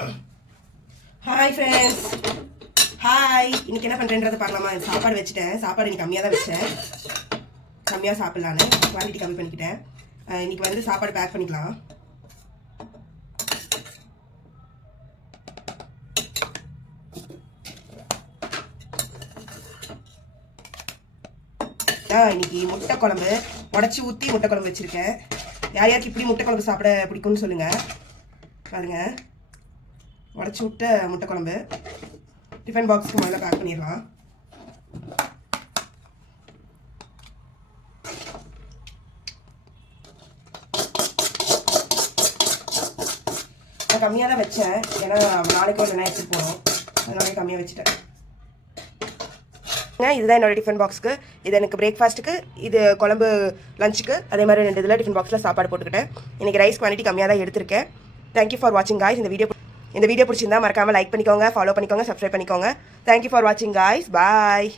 Hi friends, hi. இன்னைக்கு என்ன பண்ணுறேன்றதை பார்க்கலாமா? சாப்பாடு வச்சுட்டேன். சாப்பாடு இன்னைக்கு கம்மியாக தான் வச்சேன். கம்மியாக சாப்பிட்லான்னு குவான்டிட்டி கம்மி பண்ணிக்கிட்டேன். இன்னைக்கு வந்து சாப்பாடு பேக் பண்ணிக்கலாம். இன்னைக்கு முட்டை குழம்பு உடச்சி ஊற்றி முட்டை குழம்பு வச்சுருக்கேன். யார் யாருக்கு இப்படி முட்டை குழம்பு சாப்பிட பிடிக்கும்னு சொல்லுங்கள். பாருங்க, உடச்சி விட்ட முட்டை குழம்பு டிஃபன் பாக்ஸ்க்கு முதல்ல பேக் பண்ணிடலாம். நான் கம்மியாக தான் வச்சேன், ஏன்னா நாளைக்கு ஒரு எடுத்துகிட்டு போகணும், அதனால கம்மியாக வச்சுட்டேன். இதுதான் என்னோட டிஃபன் பாக்ஸ்க்கு. இது எனக்கு பிரேக்ஃபாஸ்ட்டுக்கு, இது குழம்பு லஞ்சுக்கு, அதே மாதிரி 2 இதில் டிஃபன் பாக்ஸில் சாப்பாடு போட்டுக்கிட்டேன். இன்றைக்கி ரைஸ் குவான்டிட்டி கம்மியாக தான் எடுத்திருக்கேன். தேங்க்யூ ஃபார் வாட்சிங் காய்ஸ். இந்த வீடியோ பிடிச்சிருந்தா மறக்காமல் லைக் பண்ணிக்கோங்க, ஃபாலோ பண்ணிக்கோங்க, சப்ஸ்கிரைப் பண்ணிக்கோங்க. தேங்க்யூ ஃபார் வாட்சிங் காய்ஸ். பாய்.